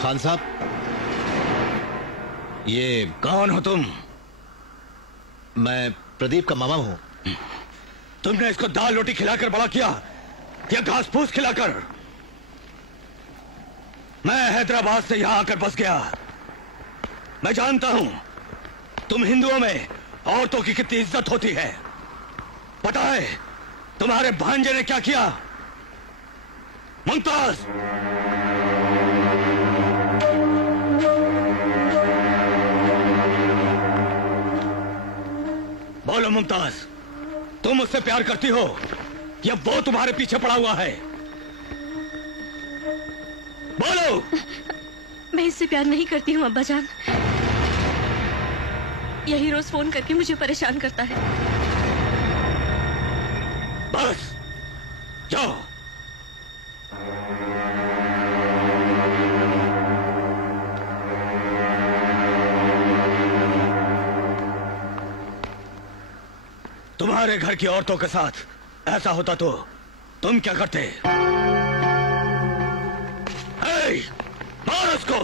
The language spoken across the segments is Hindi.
खान साहब, ये कौन हो तुम? मैं प्रदीप का मामा हूं। तुमने इसको दाल रोटी खिलाकर बड़ा किया या घास फूस खिलाकर? मैं हैदराबाद से यहां आकर बस गया। मैं जानता हूं तुम हिंदुओं में औरतों की कितनी इज्जत होती है। पता है तुम्हारे भांजे ने क्या किया? मुमताज, बोलो मुमताज, तुम उससे प्यार करती हो या वो तुम्हारे पीछे पड़ा हुआ है? बोलो। मैं इससे प्यार नहीं करती हूँ अब्बा जान। यही रोज फोन करके मुझे परेशान करता है। बस जाओ। तुम्हारे घर की औरतों के साथ ऐसा होता तो तुम क्या करते? मार उसको।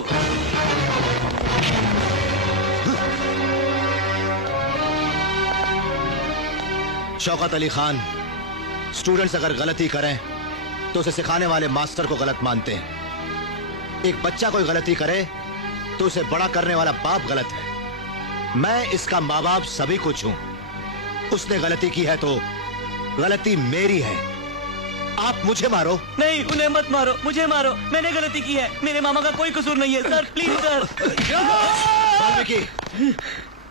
शौकत अली खान, स्टूडेंट्स अगर गलती करें तो उसे सिखाने वाले मास्टर को गलत मानते हैं। एक बच्चा कोई गलती करे तो उसे बड़ा करने वाला बाप गलत है। मैं इसका माँ बाप सभी कुछ हूं। उसने गलती की है तो गलती मेरी है। आप मुझे मारो। नहीं, उन्हें मत मारो, मुझे मारो। मैंने गलती की है। मेरे मामा का कोई कसूर नहीं है सर, प्लीज सर।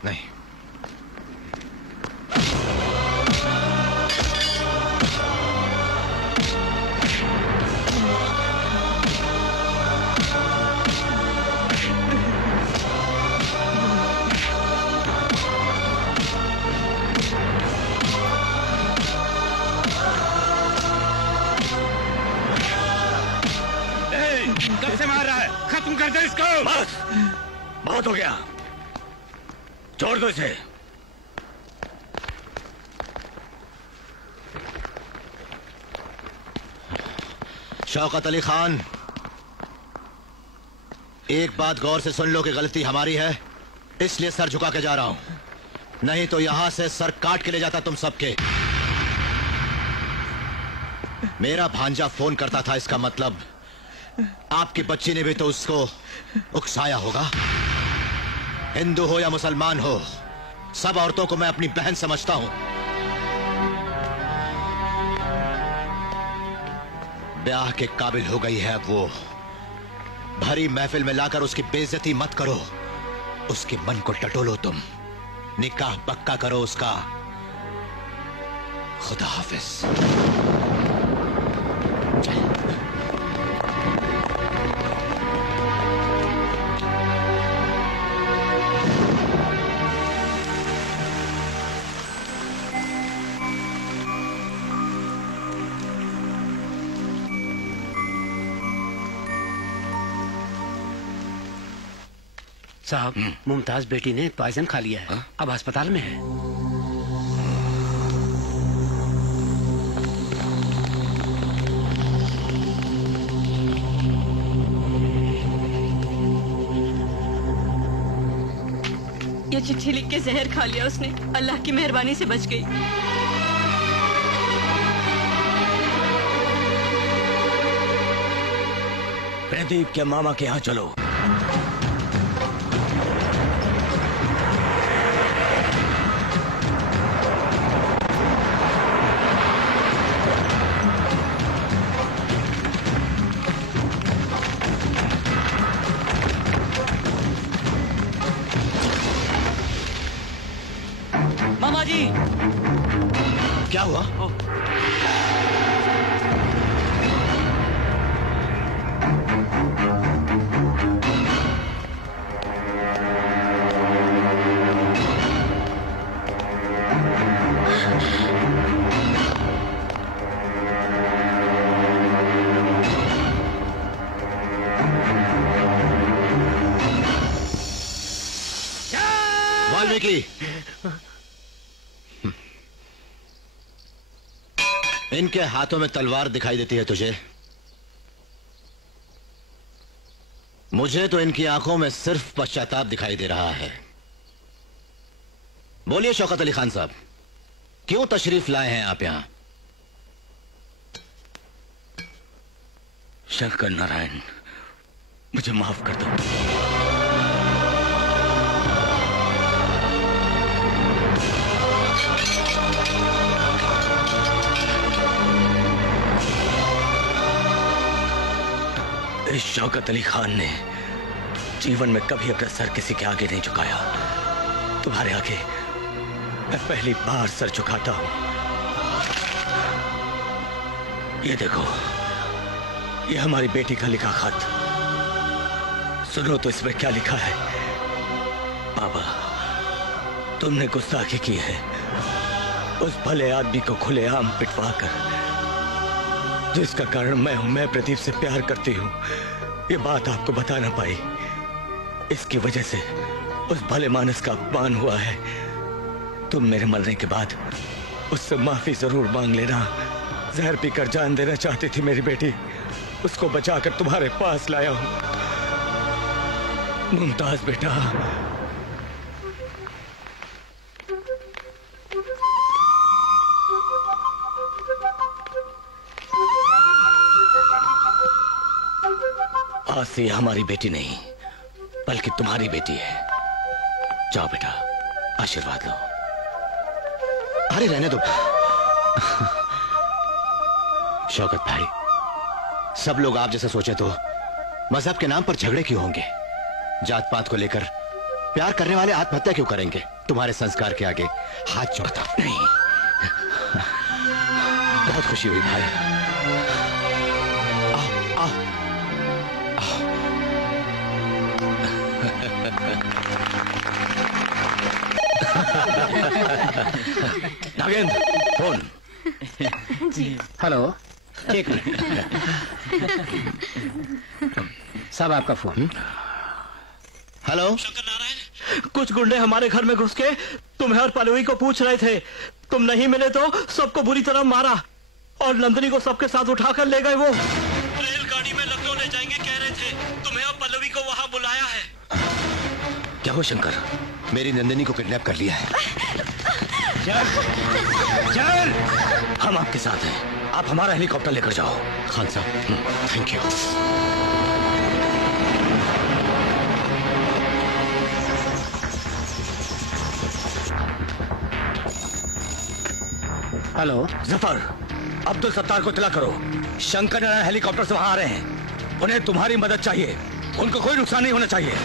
नहीं, कब से मार रहा है? खत्म कर दे इसको। बस, बहुत हो गया। छोड़ दो इसे। शौकत अली खान, एक बात गौर से सुन लो कि गलती हमारी है, इसलिए सर झुका के जा रहा हूं। नहीं तो यहां से सर काट के ले जाता तुम सबके। मेरा भांजा फोन करता था, इसका मतलब आपकी बच्ची ने भी तो उसको उकसाया होगा। हिंदू हो या मुसलमान हो, सब औरतों को मैं अपनी बहन समझता हूं। ब्याह के काबिल हो गई है अब वो। भरी महफिल में लाकर उसकी बेइज्जती मत करो। उसके मन को टटोलो तुम। निकाह पक्का करो उसका। खुदा हाफिज। साहब, मुमताज बेटी ने पॉइजन खा लिया है। अब अस्पताल में है। ये चिट्ठी लिख के जहर खा लिया उसने। अल्लाह की मेहरबानी से बच गई। प्रदीप के मामा के यहाँ चलो। मामा जी, क्या हुआ? वाल्मीकि, इनके हाथों में तलवार दिखाई देती है तुझे? मुझे तो इनकी आंखों में सिर्फ पश्चाताप दिखाई दे रहा है। बोलिए शौकत अली खान साहब, क्यों तशरीफ लाए हैं आप यहां? शंकर नारायण, मुझे माफ कर दो। इस शौकत अली खान ने जीवन में कभी अपना सर किसी के आगे नहीं झुकाया। तुम्हारे आगे मैं पहली बार सर झुकाता हूं। ये देखो, ये हमारी बेटी का लिखा खत। सुनो तो इसमें क्या लिखा है। बाबा, तुमने गुस्ताखी की है उस भले आदमी को खुलेआम पिटवा कर, जिसका कारण मैं प्रदीप से प्यार करती हूं। ये बात आपको बता ना पाई, इसकी वजह से उस भले मानस का अपमान हुआ है। तुम मेरे मरने के बाद उससे माफी जरूर मांग लेना। जहर पीकर जान देना चाहती थी मेरी बेटी, उसको बचाकर तुम्हारे पास लाया हूं। मुमताज बेटा, आज से हमारी बेटी नहीं बल्कि तुम्हारी बेटी है। जाओ बेटा, आशीर्वाद लो। अरे रहने दो शौकत भाई, सब लोग आप जैसा सोचे तो मजहब के नाम पर झगड़े क्यों होंगे? जात पात को लेकर प्यार करने वाले आत्महत्या क्यों करेंगे? तुम्हारे संस्कार के आगे हाथ जोड़ता नहीं। बहुत खुशी हुई भाई। आओ आओ आओ। नागेंद्र, फोन। हेलो, एक मिनट साहब, आपका फोन। हेलो। शंकर नारायण, कुछ गुंडे हमारे घर में घुस के तुम्हें और पलवी को पूछ रहे थे। तुम नहीं मिले तो सबको बुरी तरह मारा और नंदिनी को सबके साथ उठाकर ले गए। वो रेलगाड़ी में लखनऊ ले जाएंगे कह रहे थे। तुम्हें और पलवी को वहां बुलाया है। क्या हो शंकर? मेरी नंदिनी को किडनैप कर लिया है। चल, हम आपके साथ हैं। आप हमारा हेलीकॉप्टर लेकर जाओ। खान साहब, thank you. Hello Zafar, Abdul Sattar को इत्तला करो, शंकर नारायण हेलीकॉप्टर से वहां आ रहे हैं। उन्हें तुम्हारी मदद चाहिए, उनको कोई नुकसान नहीं होना चाहिए।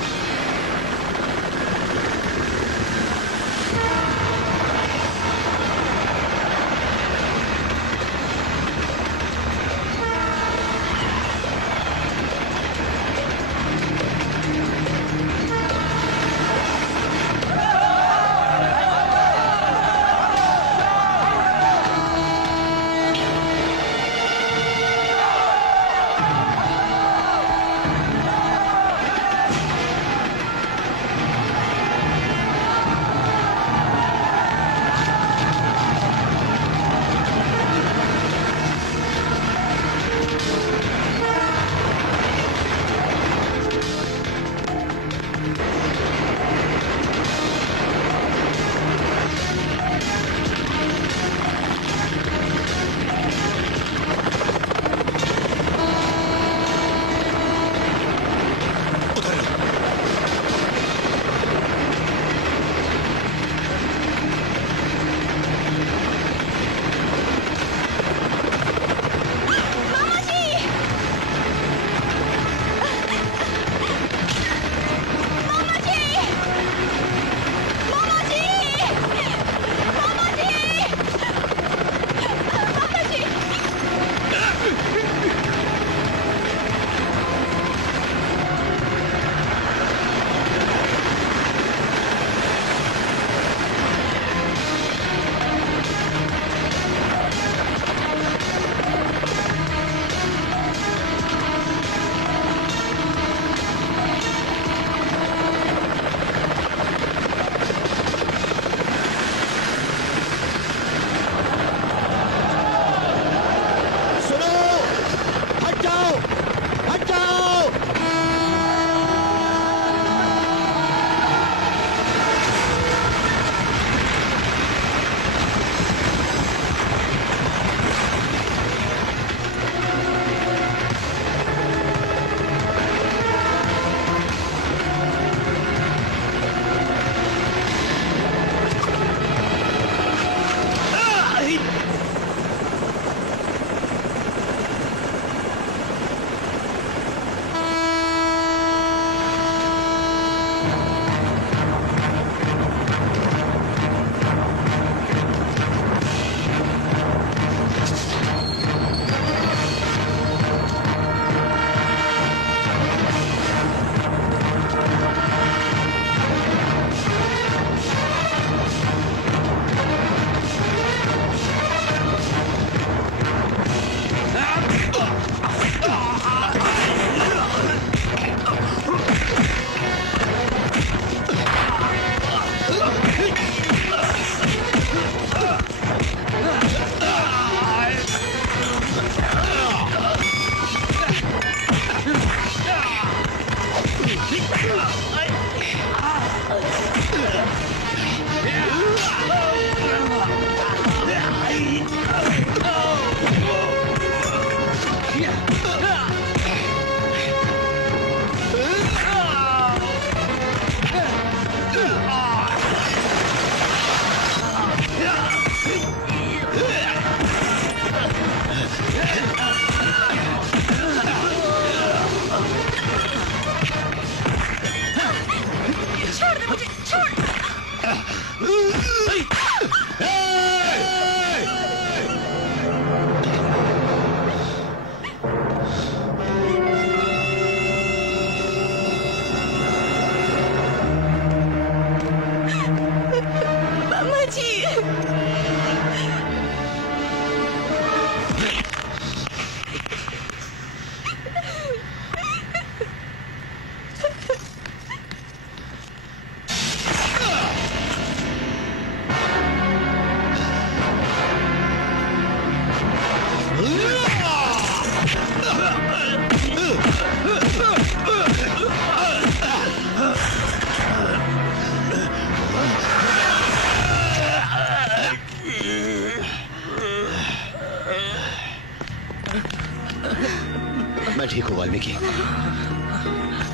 मैं ठीक हूँ वाल्मीकि।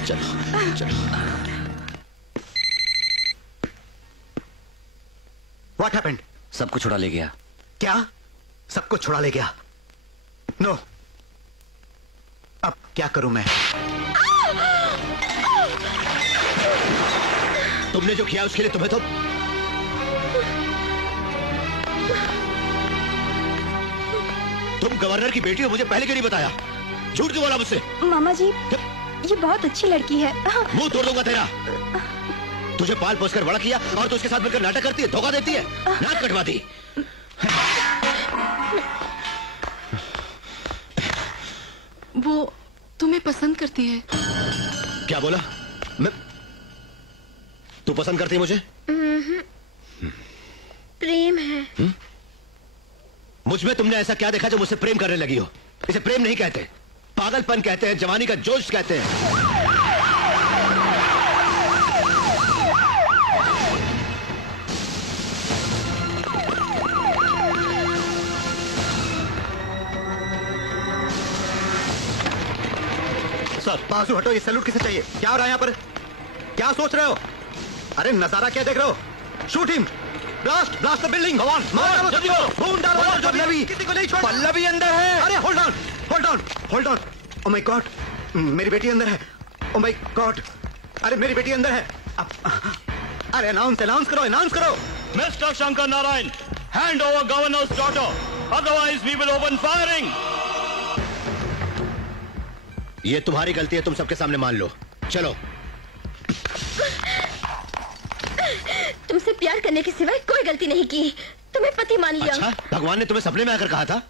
चलो चलो। What happened? सबको छुड़ा ले गया। क्या? सबको छुड़ा ले गया? नो। अब क्या करूं मैं? तुमने जो किया उसके लिए तुम्हें तो तुम गवर्नर की बेटी हो, मुझे पहले क्यों नहीं बताया? झूठ क्यों बोला मुझसे? मामा जी, ये बहुत अच्छी लड़की है। मुंह तोड़ दूंगा तेरा। तुझे पाल पोसकर बड़ा किया और तू उसके साथ मिलकर नाटक करती है, धोखा देती है, नाक कटवा दी। वो तुम्हें पसंद करती है। क्या बोला? मैं तू पसंद करती है मुझे? प्रेम है। मुझ में तुमने ऐसा क्या देखा जो मुझसे प्रेम करने लगी हो? इसे प्रेम नहीं कहते, पागलपन कहते हैं, जवानी का जोश कहते हैं। सर बाजू हटो, ये सैल्यूट किसे चाहिए? क्या हो रहा है यहाँ पर? क्या सोच रहे हो? अरे नजारा क्या देख रहे हो? Shoot him, blast blast the building. Go on, मारो जल्दी करो, बूम डालो। पल्लवी, किसी को नहीं छोड़। पल्लवी अंदर है। अरे hold on hold on hold on. Oh my God, मेरी बेटी अंदर है। ओह माय गॉड, अरे मेरी बेटी अंदर है। अरे अनाउंस करो, अनाउंस करो। Mister Shankar Narayan, hand over governor's daughter, otherwise we will open firing. ये तुम्हारी गलती है, तुम सबके सामने मान लो। चलो। तुमसे प्यार करने के सिवाय कोई गलती नहीं की, तुम्हें पति मान लिया। अच्छा, भगवान ने तुम्हें सपने में आकर कहा था?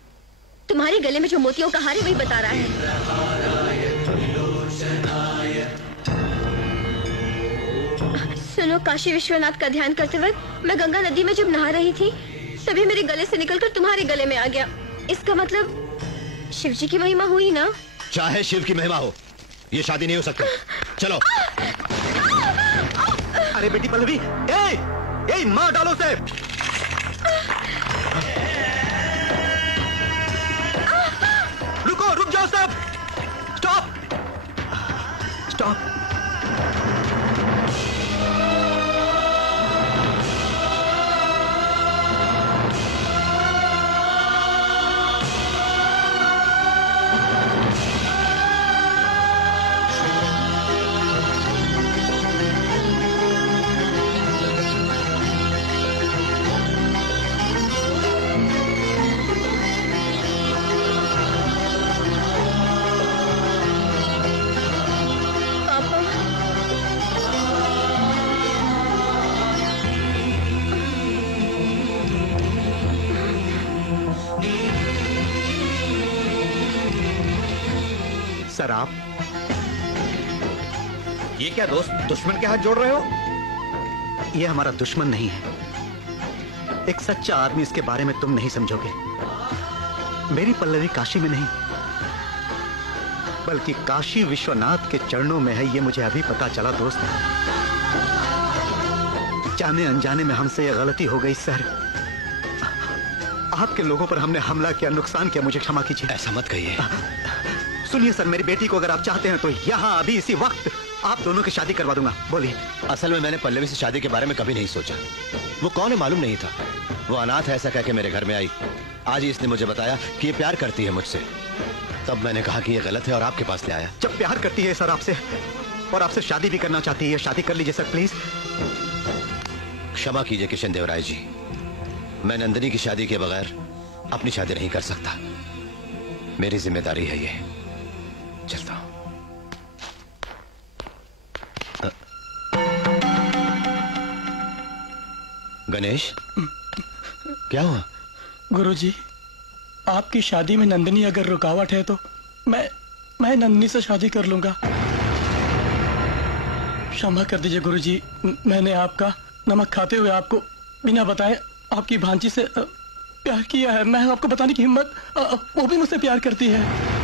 तुम्हारे गले में जो मोतियों का हार है वही बता रहा है। सुनो, काशी विश्वनाथ का ध्यान करते वक्त मैं गंगा नदी में जब नहा रही थी तभी मेरे गले से निकलकर तुम्हारे गले में आ गया। इसका मतलब शिव जी की महिमा हुई ना? चाहे शिव की महिमा हो, ये शादी नहीं हो सकती। चलो। अरे बेटी पल्लवी, ए मार डालो उसे। रुक जाओ सब। Stop stop. सर आप ये क्या दोस्त दुश्मन के हाथ जोड़ रहे हो? ये हमारा दुश्मन नहीं है, एक सच्चा आदमी। इसके बारे में तुम नहीं समझोगे। मेरी पल्लवी काशी में नहीं, बल्कि काशी विश्वनाथ के चरणों में है, ये मुझे अभी पता चला दोस्त। जाने अनजाने में हमसे ये गलती हो गई सर। आपके लोगों पर हमने हमला किया, नुकसान किया, मुझे क्षमा कीजिए। ऐसा मत कहिए। सुनिए सर, मेरी बेटी को अगर आप चाहते हैं तो यहाँ अभी इसी वक्त आप दोनों की शादी करवा दूंगा। बोलिए। असल में मैंने पल्लवी से शादी के बारे में कभी नहीं सोचा। वो कौन है मालूम नहीं था। वो अनाथ है ऐसा कह के मेरे घर में आई। आज ही इसने मुझे बताया कि ये प्यार करती है मुझसे। तब मैंने कहा कि ये गलत है और आपके पास ले आया। जब प्यार करती है सर आपसे और आपसे शादी भी करना चाहती है, शादी कर लीजिए सर प्लीज। क्षमा कीजिए किशन देव राय जी, मैं नंदिनी की शादी के बगैर अपनी शादी नहीं कर सकता। मेरी जिम्मेदारी है ये। चलता हूं। गणेश, क्या हुआ? गुरुजी, आपकी शादी में नंदिनी अगर रुकावट है तो मैं नंदिनी से शादी कर लूंगा। क्षमा कर दीजिए गुरुजी, मैंने आपका नमक खाते हुए आपको बिना बताए आपकी भांजी से प्यार किया है। मैं आपको बताने की हिम्मत, वो भी मुझसे प्यार करती है।